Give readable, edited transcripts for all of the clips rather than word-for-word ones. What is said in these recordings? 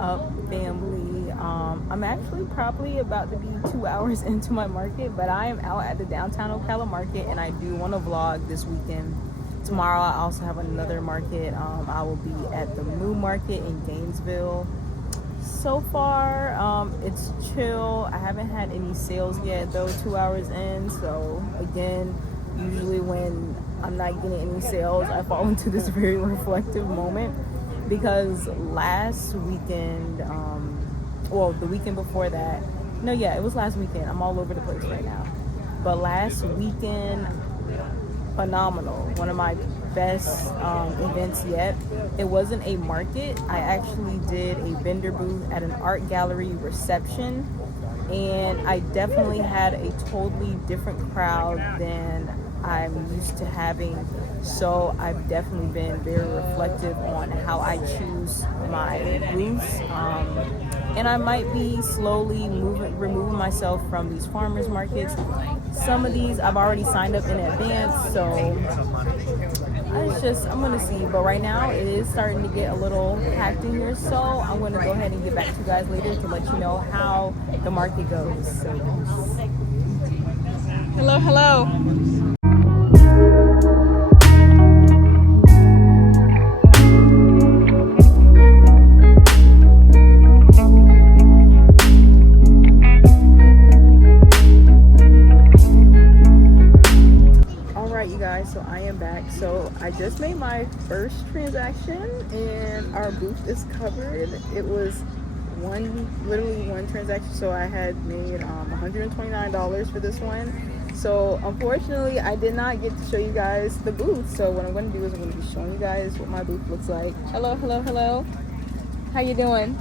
up, family? I'm actually probably about to be 2 hours into my market, but I am out at the Downtown Ocala Market, and I do want to vlog this weekend. Tomorrow I also have another market. I will be at the Moo Market in Gainesville. So far, it's chill. I haven't had any sales yet though, 2 hours in. So again, usually when I'm not getting any sales, I fall into this very reflective moment, because last weekend, well, the weekend before that, no, yeah, it was last weekend. I'm all over the place right now. But last weekend, phenomenal. One of my best events yet. It wasn't a market. I actually did a vendor booth at an art gallery reception, and I definitely had a totally different crowd than I'm used to having. So I've definitely been very reflective on how I choose my booths. And I might be slowly removing myself from these farmers markets. Some of these I've already signed up in advance, so I'm gonna see. But right now it is starting to get a little packed in here, so I'm gonna go ahead and get back to you guys later to let you know how the market goes. So hello. You guys, so I am back. So I just made my first transaction and our booth is covered. It was literally one transaction, so I had made $129 for this one. So unfortunately I did not get to show you guys the booth. So what I'm going to do is I'm going to be showing you guys what my booth looks like. Hello. How you doing?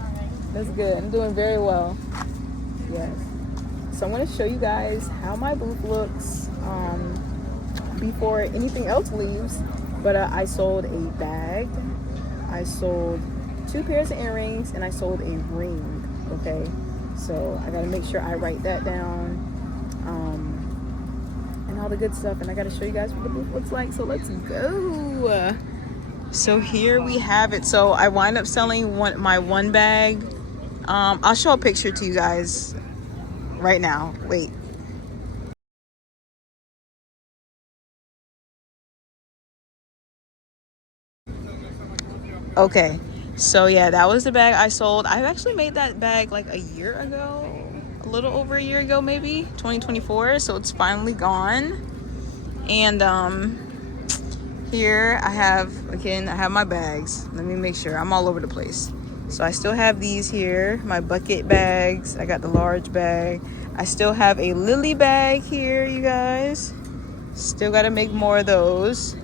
That's good. I'm doing very well. Yes. So I'm going to show you guys how my booth looks before anything else leaves. But I sold a bag, I sold 2 pairs of earrings, and I sold a ring. Okay, so I gotta make sure I write that down, and all the good stuff, and I gotta show you guys what the booth looks like. So let's go. So here we have it. So I wind up selling my one bag. I'll show a picture to you guys right now. Wait. Okay, so yeah, that was the bag I sold. I've actually made that bag like a year ago, a little over a year ago, maybe 2024. So it's finally gone. And here I have my bags. Let me make sure. I'm all over the place. So I still have these here, my bucket bags. I got the large bag. I still have a lily bag here, you guys. Still got to make more of those.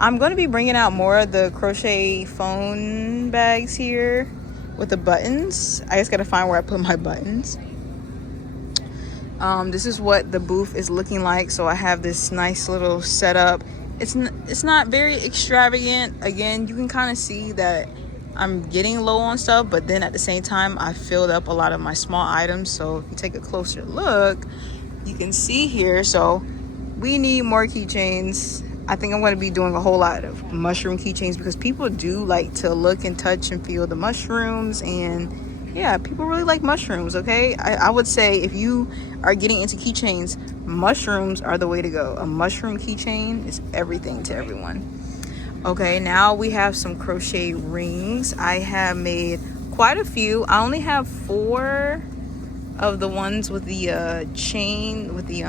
I'm going to be bringing out more of the crochet phone bags here with the buttons. I just got to find where I put my buttons. This is what the booth is looking like. So I have this nice little setup. It's not very extravagant. Again, you can kind of see that I'm getting low on stuff, but then at the same time I filled up a lot of my small items. So if you take a closer look, you can see here. So we need more keychains. I think I'm going to be doing a whole lot of mushroom keychains, because people do like to look and touch and feel the mushrooms. And yeah, people really like mushrooms. Okay, I would say if you are getting into keychains, mushrooms are the way to go. A mushroom keychain is everything to everyone. Okay, now we have some crochet rings. I have made quite a few. I only have 4 of the ones with the chain with the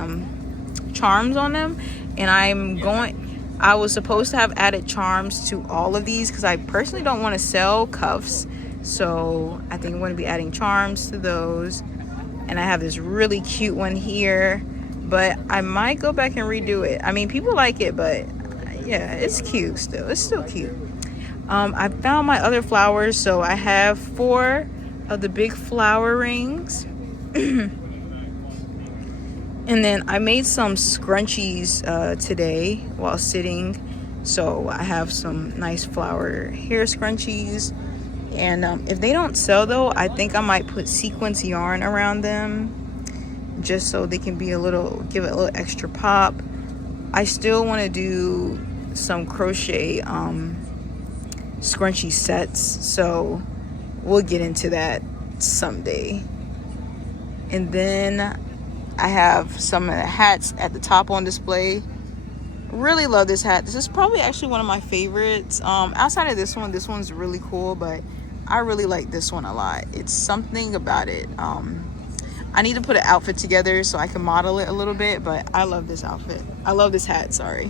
charms on them, and I was supposed to have added charms to all of these because I personally don't want to sell cuffs. So I think I'm going to be adding charms to those. And I have this really cute one here, but I might go back and redo it. I mean, people like it, but yeah, it's cute still. It's still cute. I found my other flowers. So I have 4 of the big flower rings. And then I made some scrunchies today while sitting. So I have some nice flower hair scrunchies. And if they don't sell though, I think I might put sequence yarn around them, just so they can be give it a little extra pop. I still want to do some crochet scrunchie sets. So we'll get into that someday. And then I have some of the hats at the top on display. Really love this hat. This is probably actually one of my favorites. Outside of this one's really cool, but I really like this one a lot. It's something about it. I need to put an outfit together so I can model it a little bit, but I love this outfit. I love this hat, sorry.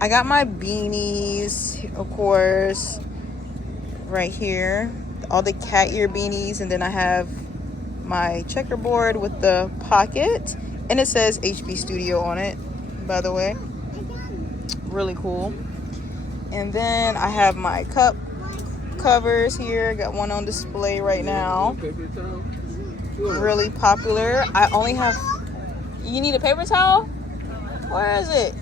I got my beanies, of course, right here. All the cat ear beanies, and then I have my checkerboard with the pocket, and it says HB Studio on it, by the way. Really cool. And then I have my cup covers here. Got one on display right now. Really popular. I only have... You need a paper towel? Where is it?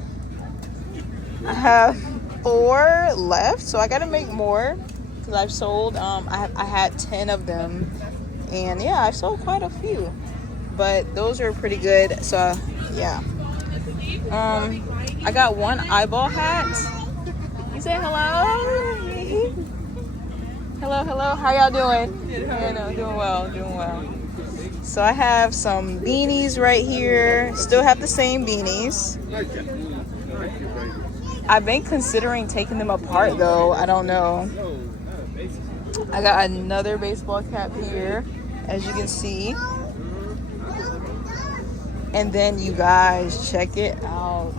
I have 4 left, so I gotta make more because I've sold I had 10 of them, and yeah, I've sold quite a few, but those are pretty good. So yeah, I got one eyeball hat. You say hello. Hello, how y'all doing? Yeah, no, doing well. So I have some beanies right here. Still have the same beanies. I've been considering taking them apart though. I don't know. I got another baseball cap here, as you can see. And then you guys, check it out.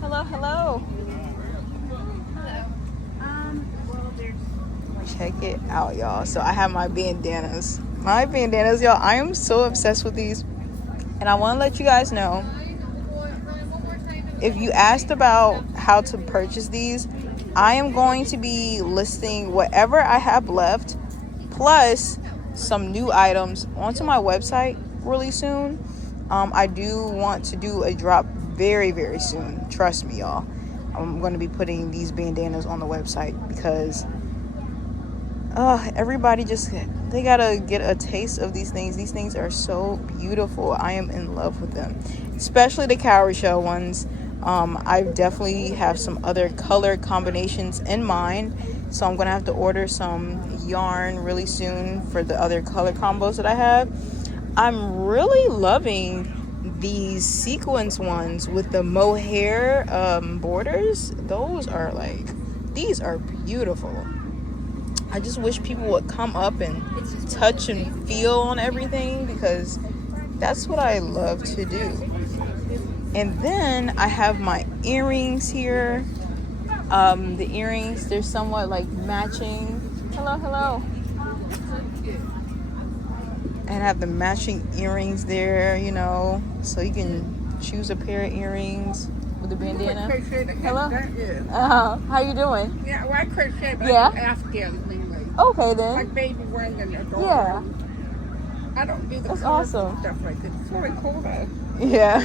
Hello. Check it out, y'all. So I have my bandanas. Y'all. I am so obsessed with these. And I want to let you guys know, if you asked about how to purchase these, I am going to be listing whatever I have left, plus some new items onto my website really soon. I do want to do a drop very, very soon. Trust me, y'all. I'm going to be putting these bandanas on the website because everybody they gotta get a taste of these things. These things are so beautiful. I am in love with them, especially the cowrie shell ones. I definitely have some other color combinations in mind, so I'm gonna have to order some yarn really soon for the other color combos that I have. I'm really loving these sequence ones with the mohair borders. These are beautiful. I just wish people would come up and touch and feel on everything, because that's what I love to do. And then I have my earrings here. The earrings, they're somewhat like matching. Hello. And I have the matching earrings there, so you can choose a pair of earrings with the bandana. Hello. How you doing? Yeah, well, I crochet, but Yeah. I do Afghans mainly. Okay then. Like baby wearing and adult. Yeah. I don't do the That's colors awesome. and stuff like this. It's really cool though. Yeah.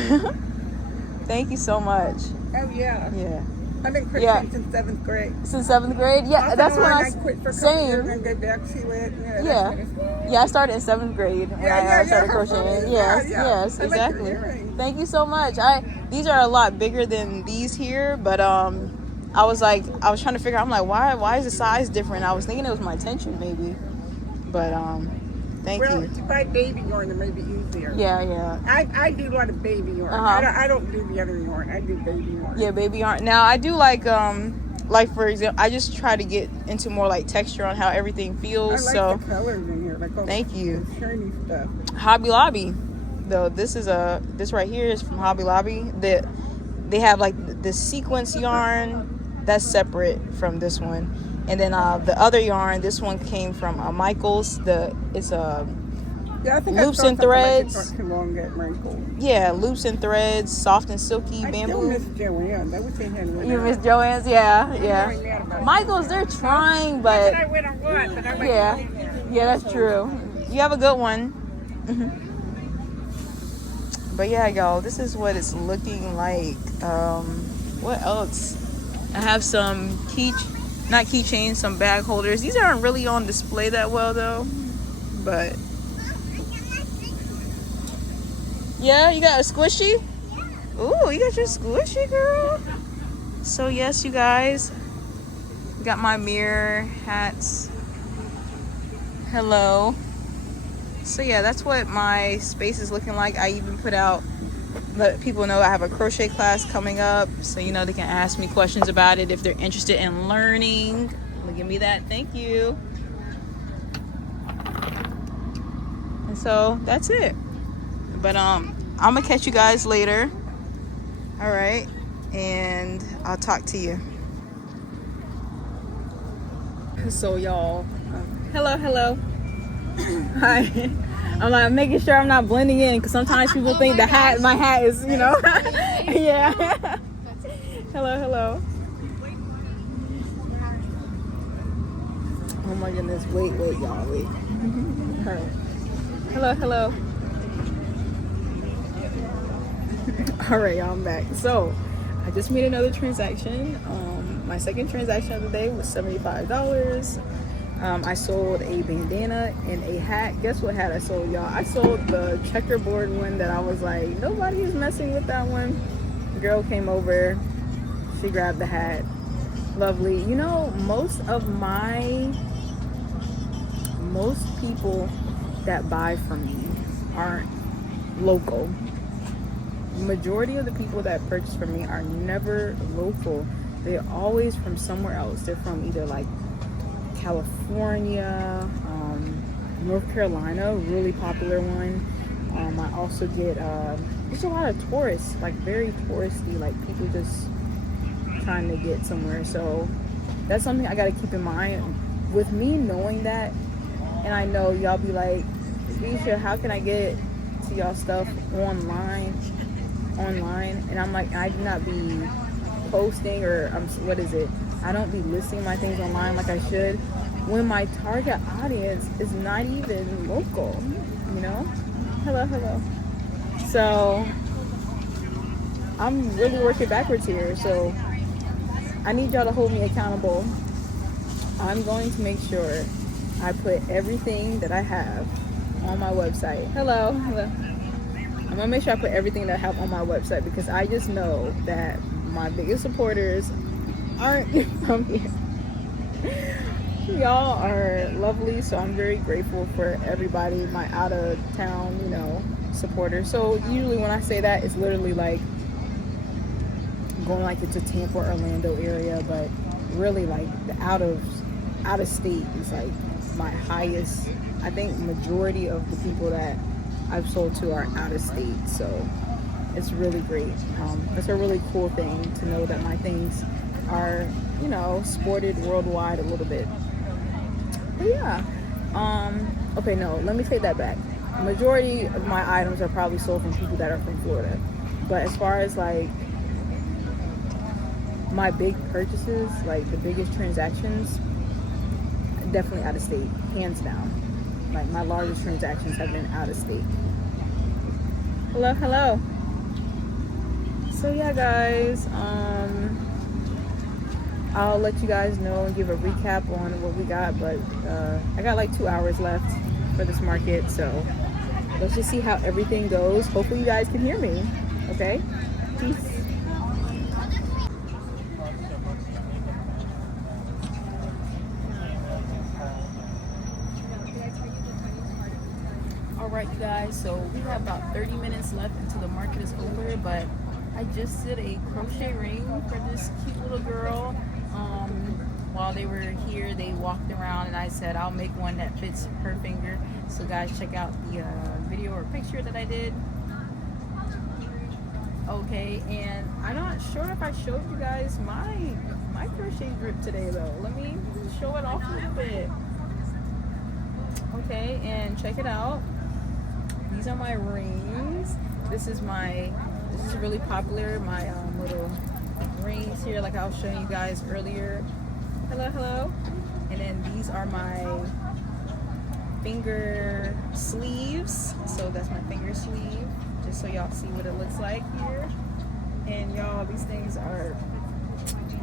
Thank you so much. Oh yeah. Yeah. I've been crocheting since 7th grade. Since 7th grade? Yeah, that's when I quit for a couple years same. and go back to it. Yeah, I started in 7th grade when I started crocheting. Yes, I like exactly. your earrings. Thank you so much. These are a lot bigger than these here, but I was trying to figure out, I'm like, why is the size different? I was thinking it was my tension maybe, but thank you. Well, if you buy baby yarn, it may be easier. Yeah. I do a lot of baby yarn. I don't do the other yarn. I do baby yarn. Yeah, baby yarn. Now I do like for example, I just try to get into more like texture on how everything feels. I like the colors in here. Like all thank you. The shiny stuff. Hobby Lobby, though. This right here is from Hobby Lobby. They have like the sequence yarn that's separate from this one, and then the other yarn. This one came from Michael's. It's I think loops and threads. Like too long, get wrinkled. Yeah, loops and threads, soft and silky bamboo. I still miss Joanne. I wish they hadn't went You out. miss Joanne's? Yeah. Michael's, they're trying, but I went on what? But I went yeah, that's true. You have a good one. But yeah, y'all, this is what it's looking like. What else? I have some not keychains, some bag holders. These aren't really on display that well though, but yeah, you got a squishy? Ooh, you got your squishy, girl. So yes, you guys, got my mirror hats. Hello. So yeah, that's what my space is looking like. I even put out, let people know I have a crochet class coming up, so you know they can ask me questions about it if they're interested in learning. Give me that. Thank you. And so that's it. But I'm gonna catch you guys later. All right, and I'll talk to you. So y'all, hello. Hi. I'm like making sure I'm not blending in because sometimes people think my hat is, you know. Yeah. Hello. Oh my goodness. Wait, y'all. Wait. Hello. All right, y'all, I'm back. So I just made another transaction. My second transaction of the day was $75. I sold a bandana and a hat. Guess what hat I sold, y'all? I sold the checkerboard one that I was like, nobody is messing with that one. Girl came over, she grabbed the hat. Lovely. You know, most people that buy from me aren't local. Majority of the people that purchase from me are never local. They're always from somewhere else. They're from either like California, North Carolina, really popular one. I also get there's a lot of tourists, like very touristy, like people just trying to get somewhere. So that's something I got to keep in mind. With me knowing that, and I know y'all be like, Risha, how can I get to y'all stuff online? And I'm like, I do not be posting or I don't be listing my things online like I should when my target audience is not even local, you know. Hello. So I'm really working backwards here, so I need y'all to hold me accountable. I'm going to make sure I put everything that I have on my website. Hello. I'm gonna make sure I put everything that I have on my website because I just know that my biggest supporters aren't from here. Y'all are lovely, so I'm very grateful for everybody, my out of town, you know, supporters. So usually when I say that, it's literally like going like into Tampa, Orlando area, but really like the out of state is like my highest. I think majority of the people that I've sold to are out of state, so it's really great. It's a really cool thing to know that my things are, you know, sported worldwide a little bit. But yeah, okay, no, let me take that back. Majority of my items are probably sold from people that are from Florida, but as far as like my big purchases, like the biggest transactions, definitely out of state, hands down. Like my largest transactions have been out of state. Hello. So yeah, guys, I'll let you guys know and give a recap on what we got, but I got like 2 hours left for this market, so let's just see how everything goes. Hopefully you guys can hear me. Okay, peace. Alright, you guys, so we have about 30 minutes left until the market is over, but I just did a crochet ring for this cute little girl. While they were here, they walked around and I said I'll make one that fits her finger. So guys, check out the video or picture that I did. Okay, and I'm not sure if I showed you guys my crochet grip today though. Let me show it off a little bit. Okay, and check it out. These are my rings. This is really popular. My little rings here, like I was showing you guys earlier. Hello. And then these are my finger sleeves. So that's my finger sleeve, just so y'all see what it looks like here. And y'all, these things are,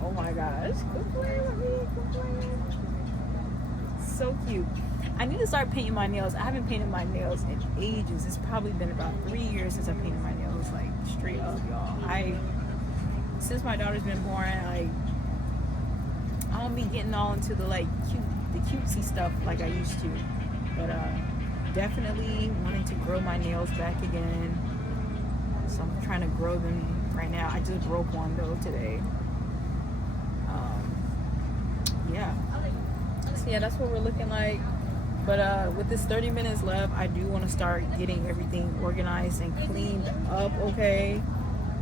oh my gosh, quit playing with me, quit playing. So cute. I need to start painting my nails. I haven't painted my nails in ages. It's probably been about 3 years since I painted my nails, like straight up, y'all. Since my daughter's been born, I don't be getting all into the cutesy stuff like I used to. But definitely wanting to grow my nails back again. So I'm trying to grow them right now. I just broke one though today. Yeah. So yeah, that's what we're looking like. But with this 30 minutes left, I do want to start getting everything organized and cleaned up, okay?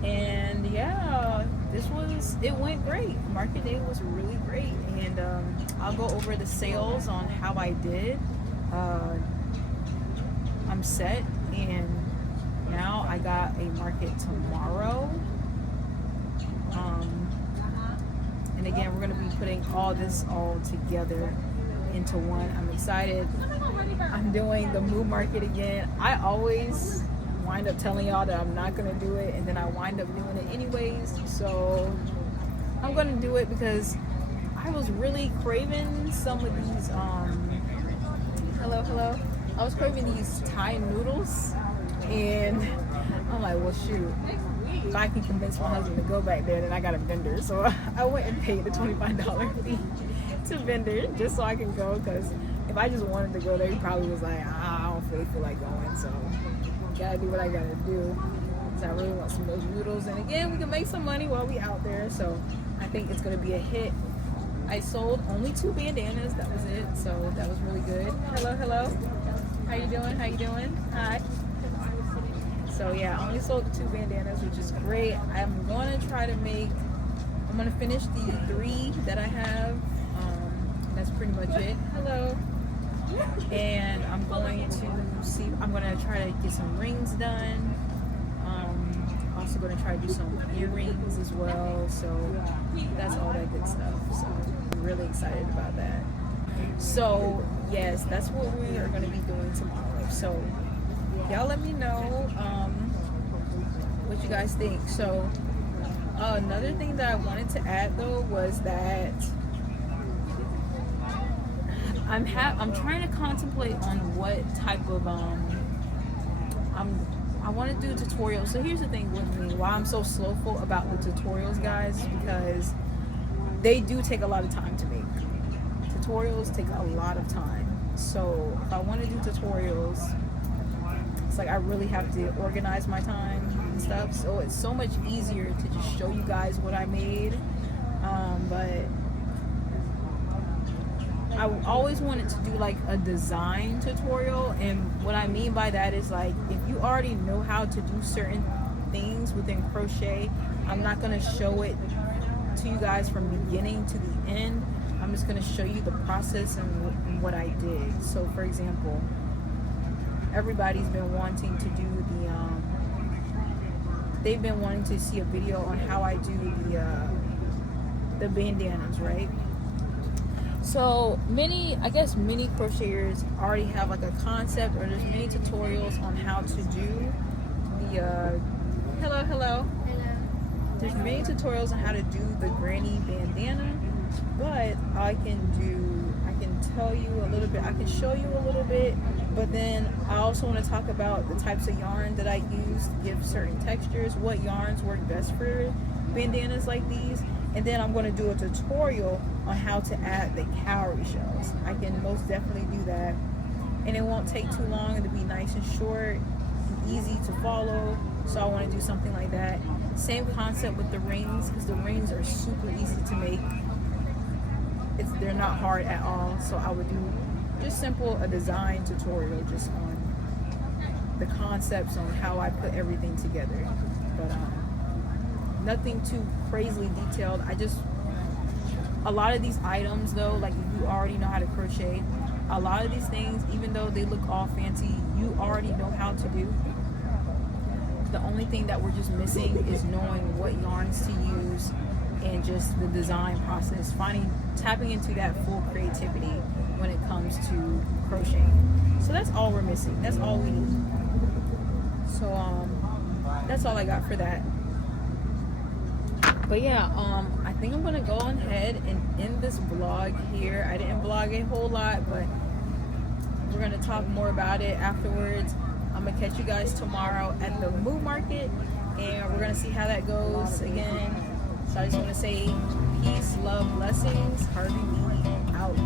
And yeah, it went great. Market day was really great. And I'll go over the sales on how I did. I'm set, and now I got a market tomorrow. And again, we're going to be putting all this all together into one. I'm excited. I'm doing the Moo Market again. I always wind up telling y'all that I'm not going to do it, and then I wind up doing it anyways. So I'm going to do it because I was really craving some of these hello. I was craving these Thai noodles, and I'm like, well, shoot, if I can convince my husband to go back there, then I got a vendor. So I went and paid the $25 fee to vendor just so I can go, because if I just wanted to go there, he probably was like, I don't really feel like going, so gotta do what I gotta do. So I really want some of those noodles, and again, we can make some money while we out there, so I think it's gonna be a hit. I sold only 2 bandanas, that was it, so that was really good. Hello. How you doing? Hi. So yeah, I only sold 2 bandanas, which is great. I'm gonna finish the 3 that I have. That's pretty much it. Hello. And I'm going to try to get some rings done. Also going to try to do some earrings as well. So that's all that good stuff. So I'm really excited about that. So yes, that's what we are going to be doing tomorrow. So y'all let me know what you guys think. So another thing that I wanted to add though was that I'm trying to contemplate on what type of I want to do tutorials. So here's the thing with me, why I'm so slowful about the tutorials, guys, is because they do take a lot of time to make. Tutorials take a lot of time. So if I want to do tutorials, it's like I really have to organize my time and stuff. So it's so much easier to just show you guys what I made. But I always wanted to do like a design tutorial, and what I mean by that is like if you already know how to do certain things within crochet, I'm not going to show it to you guys from beginning to the end. I'm just going to show you the process and what I did. So for example, everybody's been wanting to do they've been wanting to see a video on how I do the bandanas, right? So many crocheters already have like a concept, or there's many tutorials on how to do the hello. There's many tutorials on how to do the granny bandana, but I can tell you a little bit, I can show you a little bit, but then I also want to talk about the types of yarn that I use to give certain textures, what yarns work best for bandanas like these. And then I'm going to do a tutorial on how to add the cowrie shells. I can most definitely do that. And it won't take too long. It'll be nice and short and easy to follow. So I want to do something like that. Same concept with the rings, because the rings are super easy to make. They're not hard at all. So I would do just a design tutorial just on the concepts on how I put everything together. But nothing too crazily detailed. A lot of these items though, like if you already know how to crochet, a lot of these things, even though they look all fancy, you already know how to do. The only thing that we're just missing is knowing what yarns to use and just the design process, tapping into that full creativity when it comes to crocheting. So that's all we're missing. That's all we need. So that's all I got for that. But yeah, I think I'm gonna go ahead and end this vlog here. I didn't vlog a whole lot, but we're gonna talk more about it afterwards. I'm gonna catch you guys tomorrow at the Moo Market, and we're gonna see how that goes again. So I just want to say peace, love, blessings. Harvey B out.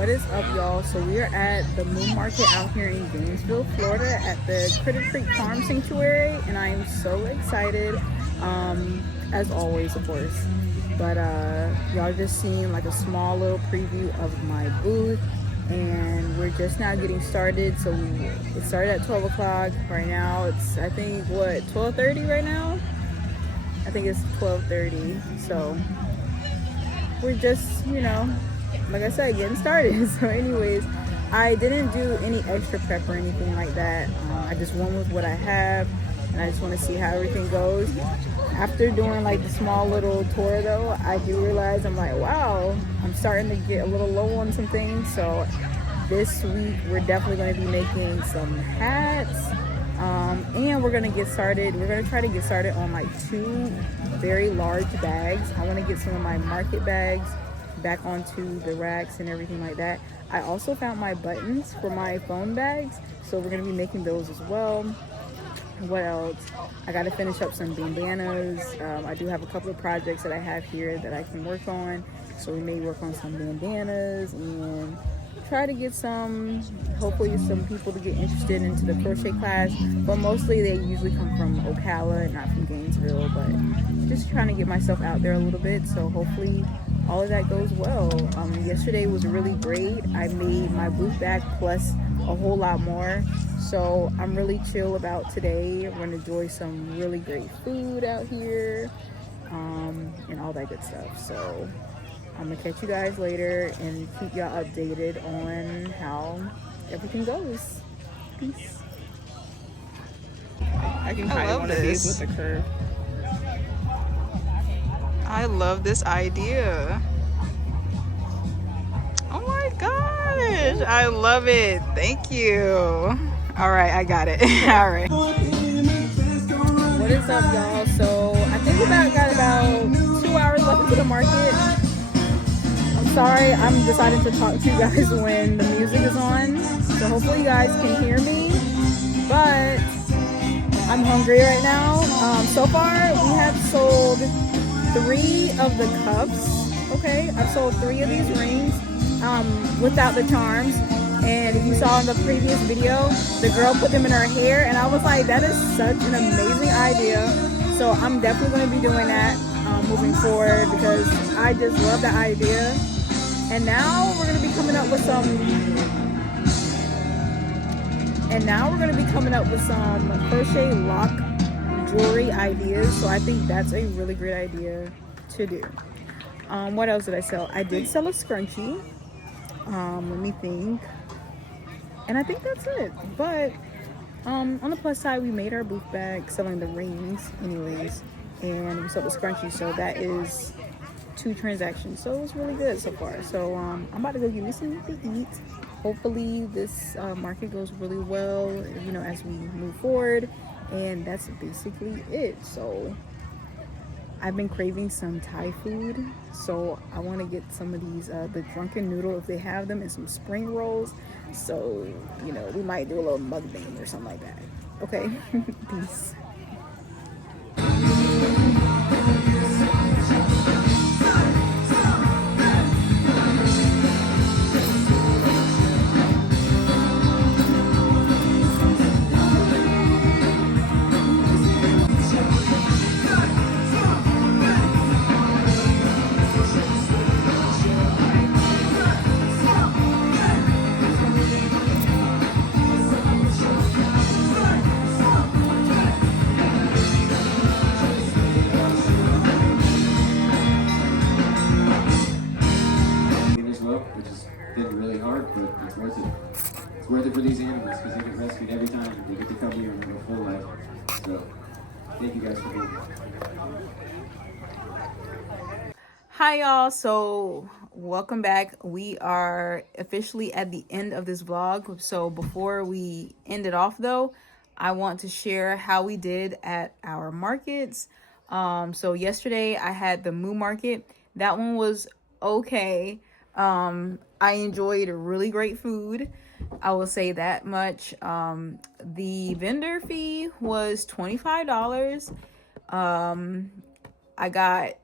What is up, y'all? So we are at the Moo Market out here in Gainesville, Florida, at the Critter Creek Farm Sanctuary, and I am so excited, as always, of course. But y'all just seen like a small little preview of my booth, and we're just now getting started. So it started at 12 o'clock. Right now it's, I think, what, 12:30 right now? I think it's 12:30. So we're just, like I said, getting started. So anyways, I didn't do any extra prep or anything like that. I just went with what I have, and I just want to see how everything goes. After doing like the small little tour though, I do realize, I'm like, wow, I'm starting to get a little low on some things. So this week we're definitely going to be making some hats, and we're going to get started. We're going to try to get started on like 2 very large bags. I want to get some of my market bags back onto the racks and everything like that. I also found my buttons for my phone bags, so we're going to be making those as well. What else? I got to finish up some bandanas. I do have a couple of projects that I have here that I can work on, so we may work on some bandanas and try to get hopefully some people to get interested into the crochet class, but mostly they usually come from Ocala, not from Gainesville. But just trying to get myself out there a little bit, so hopefully all of that goes well. Yesterday was really great. I made my booth bag plus a whole lot more, so I'm really chill about today. We're gonna enjoy some really great food out here, and all that good stuff. So I'm gonna catch you guys later and keep y'all updated on how everything goes. Peace. I can try one of these with the curve. I love this idea. Oh my gosh, I love it. Thank you. All right, I got it. All right. What is up, y'all? So I think we got about 2 hours left into the market. I'm sorry, I'm deciding to talk to you guys when the music is on, so hopefully you guys can hear me. But I'm hungry right now. So far, we have sold 3 of the cups. Okay, I've sold 3 of these rings without the charms. And if you saw in the previous video, the girl put them in her hair, and I was like, that is such an amazing idea. So I'm definitely going to be doing that moving forward, because I just love the idea. And now we're going to be coming up with some crochet lock jewelry ideas. So I think that's a really great idea to do. What else did I sell? I did sell a scrunchie. Let me think. And I think that's it. But on the plus side, we made our booth bag selling the rings anyways, and we sold the scrunchie. So that is 2 transactions. So it was really good so far. So I'm about to go get me something to eat. Hopefully this market goes really well, as we move forward. And that's basically it. So I've been craving some Thai food, so I want to get some of these, the drunken noodle if they have them, and some spring rolls. So, we might do a little mukbang or something like that. Okay, peace. Which has been really hard, but it's worth it. It's worth it for these animals, because they get rescued every time, and they get to come here and live a full life. So, thank you guys for being here. Hi y'all, so welcome back. We are officially at the end of this vlog. So before we end it off though, I want to share how we did at our markets. So yesterday I had the Moo Market. That one was okay. I enjoyed really great food, I will say that much. The vendor fee was $25. I got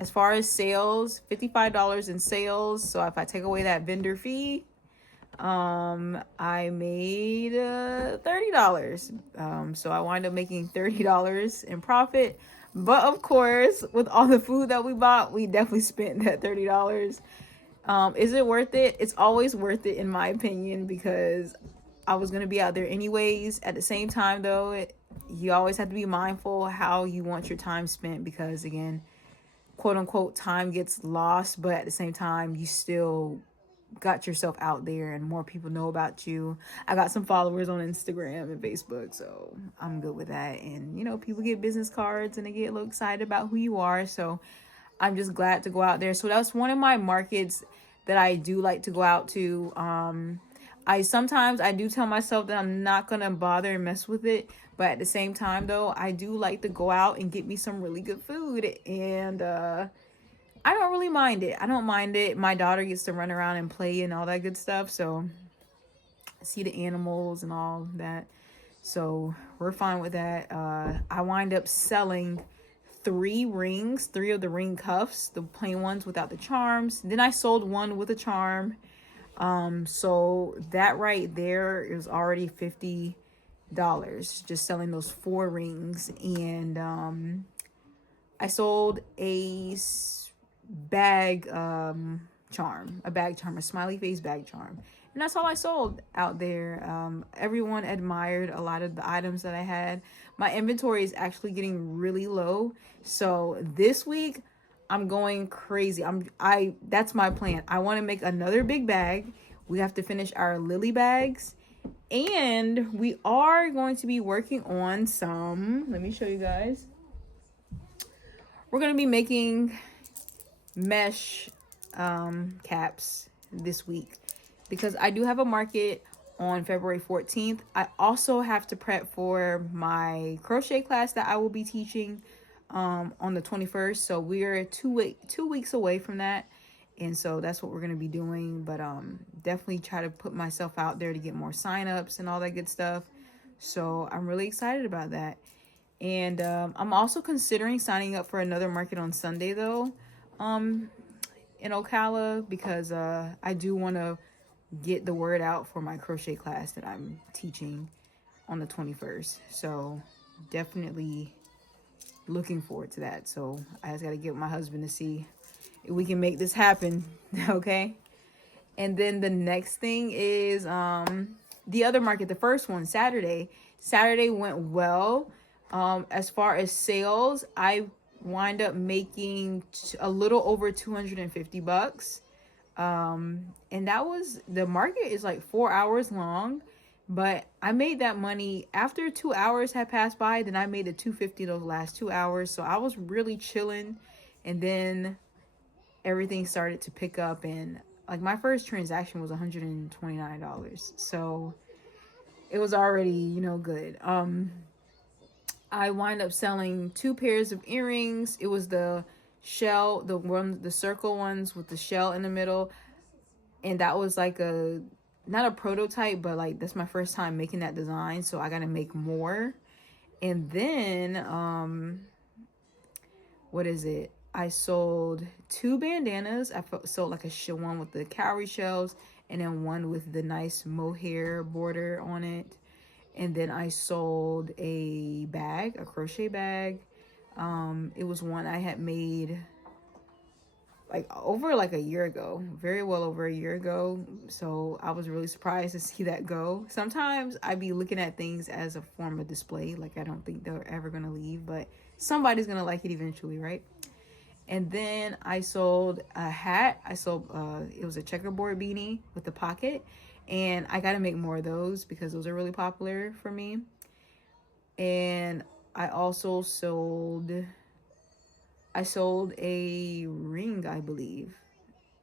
As far as sales, $55 in sales. So if I take away that vendor fee, I made $30. So I wind up making $30 in profit. But of course, with all the food that we bought, we definitely spent that $30. Is it worth it? It's always worth it in my opinion, because I was going to be out there anyways. At the same time though, you always have to be mindful how you want your time spent, because again, quote unquote, time gets lost, but at the same time, you still got yourself out there and more people know about you. I got some followers on Instagram and Facebook, so I'm good with that. And you know, people get business cards and they get a little excited about who you are, so I'm just glad to go out there. So that's one of my markets that I do like to go out to. I sometimes I do tell myself that I'm not gonna bother and mess with it, but at the same time though, I do like to go out and get me some really good food, and I don't really mind it. I don't mind it. My daughter gets to run around and play and all that good stuff, so see the animals and all that, so we're fine with that. I wind up selling 3 rings, 3 of the ring cuffs, the plain ones without the charms. Then I sold one with a charm. So that right there is already $50 just selling those 4 rings. And I sold a bag charm, a smiley face bag charm. And that's all I sold out there. Everyone admired a lot of the items that I had. My inventory is actually getting really low. So this week I'm going crazy. That's my plan. I want to make another big bag. We have to finish our lily bags. And we are going to be working on some, let me show you guys. We're going to be making mesh caps this week, because I do have a market on February 14th. I also have to prep for my crochet class that I will be teaching on the 21st. So we're 2 weeks away from that. And so that's what we're going to be doing. But definitely try to put myself out there to get more signups and all that good stuff. So I'm really excited about that. And I'm also considering signing up for another market on Sunday though, in Ocala, because I do want to get the word out for my crochet class that I'm teaching on the 21st. So definitely looking forward to that. So I just got to get my husband to see if we can make this happen. Okay. And then the next thing is the other market, the first one, Saturday went well. As far as sales, I wind up making a little over $250. And that was, the market is like 4 hours long, but I made that money after 2 hours had passed by. Then I made the $250 those last 2 hours. So I was really chilling. And then everything started to pick up, and like my first transaction was $129. So it was already, you know, good. I wind up selling 2 pairs of earrings. It was the shell, the circle ones with the shell in the middle. And that was like not a prototype, but like that's my first time making that design. So I got to make more. And then, what is it? I sold 2 bandanas. I sold like one with the cowrie shells, and then one with the nice mohair border on it. And then I sold a bag, a crochet bag. It was one I had made over a year ago, very well over a year ago. So I was really surprised to see that go. Sometimes I be looking at things as a form of display. Like I don't think they're ever going to leave, but somebody's going to like it eventually, right? And then I sold a hat. I sold, it was a checkerboard beanie with the pocket. And I got to make more of those because those are really popular for me. And I also sold a ring, I believe.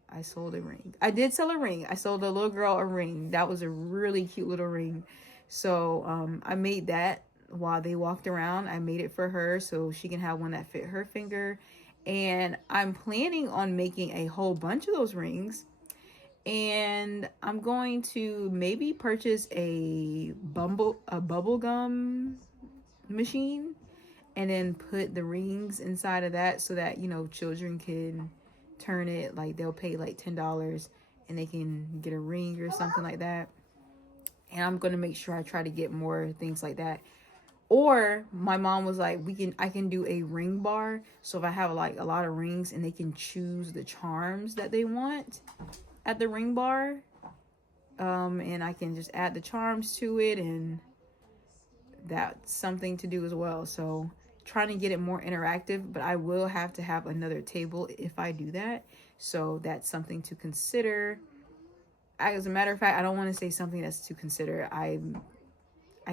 I sold a ring. I did sell a ring. I sold a little girl a ring. That was a really cute little ring. So I made that while they walked around. I made it for her so she can have one that fit her finger. And I'm planning on making a whole bunch of those rings. And I'm going to maybe purchase a bubble gum machine and then put the rings inside of that so that, you know, children can turn it. Like they'll pay like $10 and they can get a ring or something like that. And I'm gonna make sure I try to get more things like that. Or my mom was like, I can do a ring bar. So if I have like a lot of rings and they can choose the charms that they want at the ring bar, and I can just add the charms to it, and that's something to do as well. So trying to get it more interactive, but I will have to have another table if I do that. So that's something to consider. As a matter of fact, I don't want to say something that's to consider. I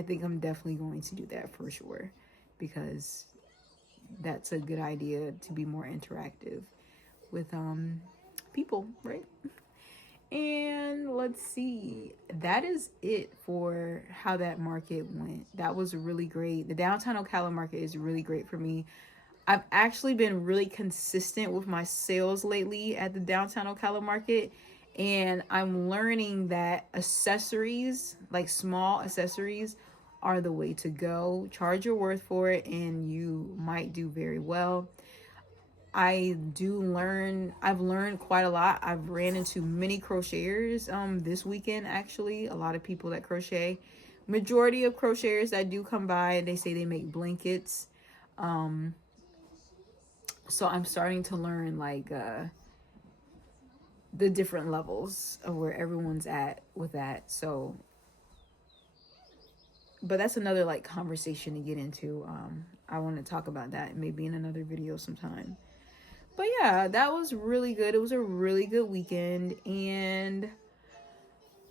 think I'm definitely going to do that for sure, because that's a good idea to be more interactive with people, right? And let's see, that is it for how that market went. That was really great. The Downtown Ocala Market is really great for me. I've actually been really consistent with my sales lately at the Downtown Ocala Market, and I'm learning that accessories, like small accessories, are the way to go. Charge your worth for it and you might do very well. I've learned quite a lot. I've ran into many crocheters this weekend, actually. A lot of people that crochet. Majority of crocheters that do come by, they say they make blankets. So I'm starting to learn like the different levels of where everyone's at with that. So, but that's another like conversation to get into. I want to talk about that maybe in another video sometime. But yeah, that was really good. It was a really good weekend, and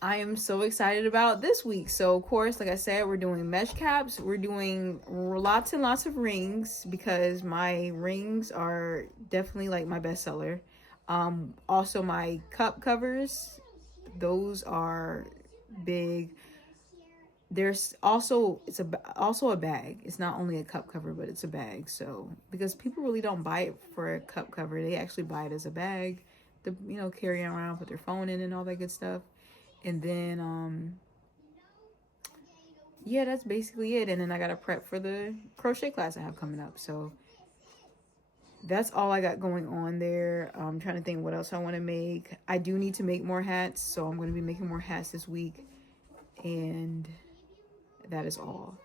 I am so excited about this week. So of course, like I said, we're doing mesh caps. We're doing lots and lots of rings, because my rings are definitely like my bestseller. Also my cup covers, those are big. There's also, also a bag. It's not only a cup cover, but it's a bag. So because people really don't buy it for a cup cover, they actually buy it as a bag to, you know, carry around, put their phone in and all that good stuff. And then yeah, that's basically it. And then I gotta prep for the crochet class I have coming up. So that's all I got going on there. I'm trying to think what else I want to make. I do need to make more hats, so I'm going to be making more hats this week, and that is all.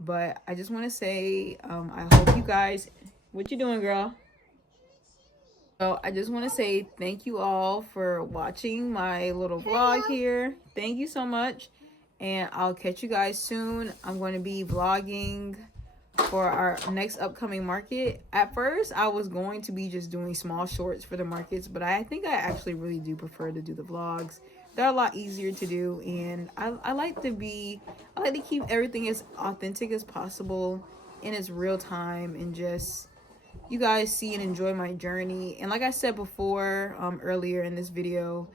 But I just want to say, I hope you guys, what you doing, girl? So I just want to say thank you all for watching my little vlog here. Thank you so much, and I'll catch you guys soon. I'm going to be vlogging for our next upcoming market. At first, I was going to be just doing small shorts for the markets, but I think I actually really do prefer to do the vlogs. They're a lot easier to do, and I like to keep everything as authentic as possible and as real time, and just you guys see and enjoy my journey. And like I said before, earlier in this video,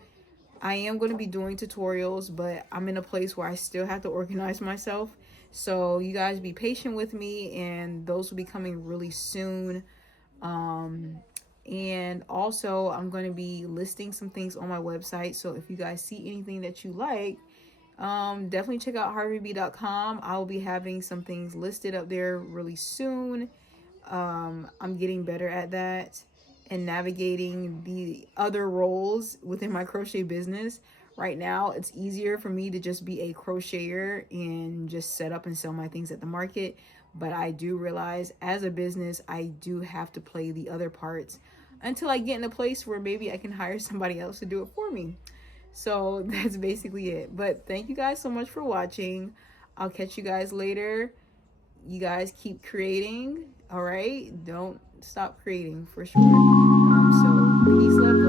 I am going to be doing tutorials, but I'm in a place where I still have to organize myself. So you guys be patient with me, and those will be coming really soon. And also I'm going to be listing some things on my website. So if you guys see anything that you like, definitely check out harveyb.com. I will be having some things listed up there really soon. I'm getting better at that and navigating the other roles within my crochet business. Right now, it's easier for me to just be a crocheter and just set up and sell my things at the market. But I do realize as a business, I do have to play the other parts until I get in a place where maybe I can hire somebody else to do it for me. So that's basically it. But thank you guys so much for watching. I'll catch you guys later. You guys keep creating, all right? Don't stop creating for sure. So peace, love,